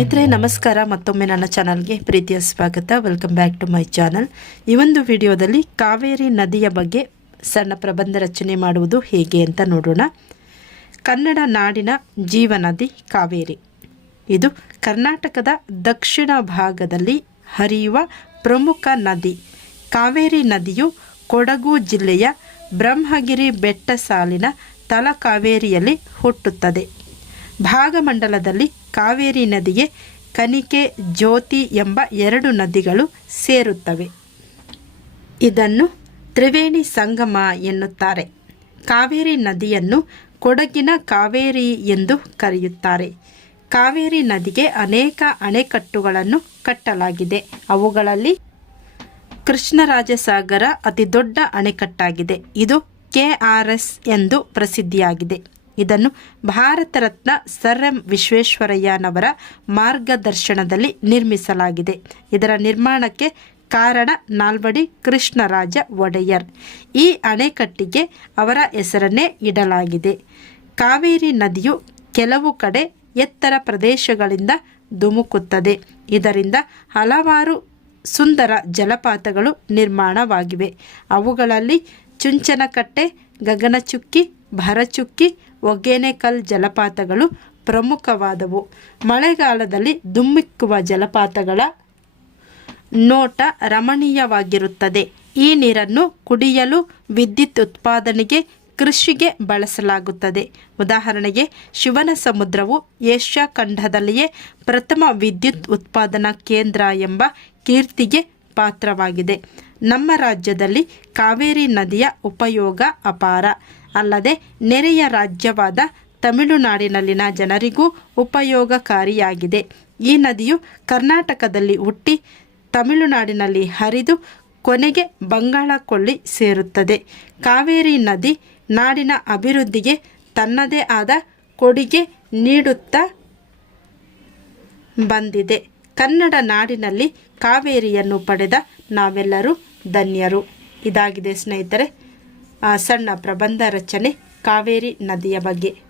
ಸ್ನೇಹಿತರೆ, ನಮಸ್ಕಾರ. ಮತ್ತೊಮ್ಮೆ ನನ್ನ ಚಾನಲ್ಗೆ ಪ್ರೀತಿಯ ಸ್ವಾಗತ. Welcome back to my channel ಈ ಒಂದು ವಿಡಿಯೋದಲ್ಲಿ ಕಾವೇರಿ ನದಿಯ ಬಗ್ಗೆ ಸಣ್ಣ ಪ್ರಬಂಧ ರಚನೆ ಮಾಡುವುದು ಹೇಗೆ ಅಂತ ನೋಡೋಣ. ಕನ್ನಡ ನಾಡಿನ ಜೀವನದಿ ಕಾವೇರಿ. ಇದು ಕರ್ನಾಟಕದ ದಕ್ಷಿಣ ಭಾಗದಲ್ಲಿ ಹರಿಯುವ ಪ್ರಮುಖ ನದಿ. ಕಾವೇರಿ ನದಿಯು ಕೊಡಗು ಜಿಲ್ಲೆಯ ಬ್ರಹ್ಮಗಿರಿ ಬೆಟ್ಟ ಸಾಲಿನ ತಲಕಾವೇರಿಯಲ್ಲಿ ಹುಟ್ಟುತ್ತದೆ. ಭಾಗಮಂಡಲದಲ್ಲಿ ಕಾವೇರಿ ನದಿಗೆ ಕನಿಕೆ, ಜ್ಯೋತಿ ಎಂಬ ಎರಡು ನದಿಗಳು ಸೇರುತ್ತವೆ. ಇದನ್ನು ತ್ರಿವೇಣಿ ಸಂಗಮ ಎನ್ನುತ್ತಾರೆ. ಕಾವೇರಿ ನದಿಯನ್ನು ಕೊಡಗಿನ ಕಾವೇರಿ ಎಂದು ಕರೆಯುತ್ತಾರೆ. ಕಾವೇರಿ ನದಿಗೆ ಅನೇಕ ಅಣೆಕಟ್ಟುಗಳನ್ನು ಕಟ್ಟಲಾಗಿದೆ. ಅವುಗಳಲ್ಲಿ ಕೃಷ್ಣರಾಜಸಾಗರ ಅತಿ ದೊಡ್ಡ ಅಣೆಕಟ್ಟಾಗಿದೆ. ಇದು ಕೆ ಆರ್ ಎಸ್ ಎಂದು ಪ್ರಸಿದ್ಧಿಯಾಗಿದೆ. ಇದನ್ನು ಭಾರತ ರತ್ನ ಸರ್ ಎಂ ವಿಶ್ವೇಶ್ವರಯ್ಯನವರ ಮಾರ್ಗದರ್ಶನದಲ್ಲಿ ನಿರ್ಮಿಸಲಾಗಿದೆ. ಇದರ ನಿರ್ಮಾಣಕ್ಕೆ ಕಾರಣ ನಾಲ್ವಡಿ ಕೃಷ್ಣರಾಜ ಒಡೆಯರ್. ಈ ಅಣೆಕಟ್ಟಿಗೆ ಅವರ ಹೆಸರನ್ನೇ ಇಡಲಾಗಿದೆ. ಕಾವೇರಿ ನದಿಯು ಕೆಲವು ಕಡೆ ಎತ್ತರ ಪ್ರದೇಶಗಳಿಂದ ಧುಮುಕುತ್ತದೆ. ಇದರಿಂದ ಹಲವಾರು ಸುಂದರ ಜಲಪಾತಗಳು ನಿರ್ಮಾಣವಾಗಿವೆ. ಅವುಗಳಲ್ಲಿ ಚುಂಚನಕಟ್ಟೆ, ಗಗನಚುಕ್ಕಿ ಭರಚುಕ್ಕಿ, ಒಗ್ಗೇನೆಕಲ್ ಜಲಪಾತಗಳು ಪ್ರಮುಖವಾದವು. ಮಳೆಗಾಲದಲ್ಲಿ ಧುಮ್ಮಿಕ್ಕುವ ಜಲಪಾತಗಳ ನೋಟ ರಮಣೀಯವಾಗಿರುತ್ತದೆ. ಈ ನೀರನ್ನು ಕುಡಿಯಲು ವಿದ್ಯುತ್ ಉತ್ಪಾದನೆಗೆ, ಕೃಷಿಗೆ ಬಳಸಲಾಗುತ್ತದೆ. ಉದಾಹರಣೆಗೆ, ಶಿವನ ಸಮುದ್ರವು ಏಷ್ಯಾ ಖಂಡದಲ್ಲಿಯೇ ಪ್ರಥಮ ವಿದ್ಯುತ್ ಉತ್ಪಾದನಾ ಕೇಂದ್ರ ಎಂಬ ಕೀರ್ತಿಗೆ ಪಾತ್ರವಾಗಿದೆ. ನಮ್ಮ ರಾಜ್ಯದಲ್ಲಿ ಕಾವೇರಿ ನದಿಯ ಉಪಯೋಗ ಅಪಾರ. ಅಲ್ಲದೆ ನೆರೆಯ ರಾಜ್ಯವಾದ ತಮಿಳುನಾಡಿನಲ್ಲಿನ ಜನರಿಗೂ ಉಪಯೋಗಕಾರಿಯಾಗಿದೆ. ಈ ನದಿಯು ಕರ್ನಾಟಕದಲ್ಲಿ ಹುಟ್ಟಿ ತಮಿಳುನಾಡಿನಲ್ಲಿ ಹರಿದು ಕೊನೆಗೆ ಬಂಗಾಳ ಕೊಳ್ಳಿ ಸೇರುತ್ತದೆ. ಕಾವೇರಿ ನದಿ ನಾಡಿನ ಅಭಿವೃದ್ಧಿಗೆ ತನ್ನದೇ ಆದ ಕೊಡುಗೆ ನೀಡುತ್ತಾ ಬಂದಿದೆ. ಕನ್ನಡ ನಾಡಿನಲ್ಲಿ ಕಾವೇರಿಯನ್ನು ಪಡೆದ ನಾವೆಲ್ಲರೂ ಧನ್ಯರು. ಇದಾಗಿದೆ ಸ್ನೇಹಿತರೆ. ಸಣ್ಣ ಪ್ರಬಂಧ ರಚನೆ ಕಾವೇರಿ ನದಿಯ ಬಗ್ಗೆ.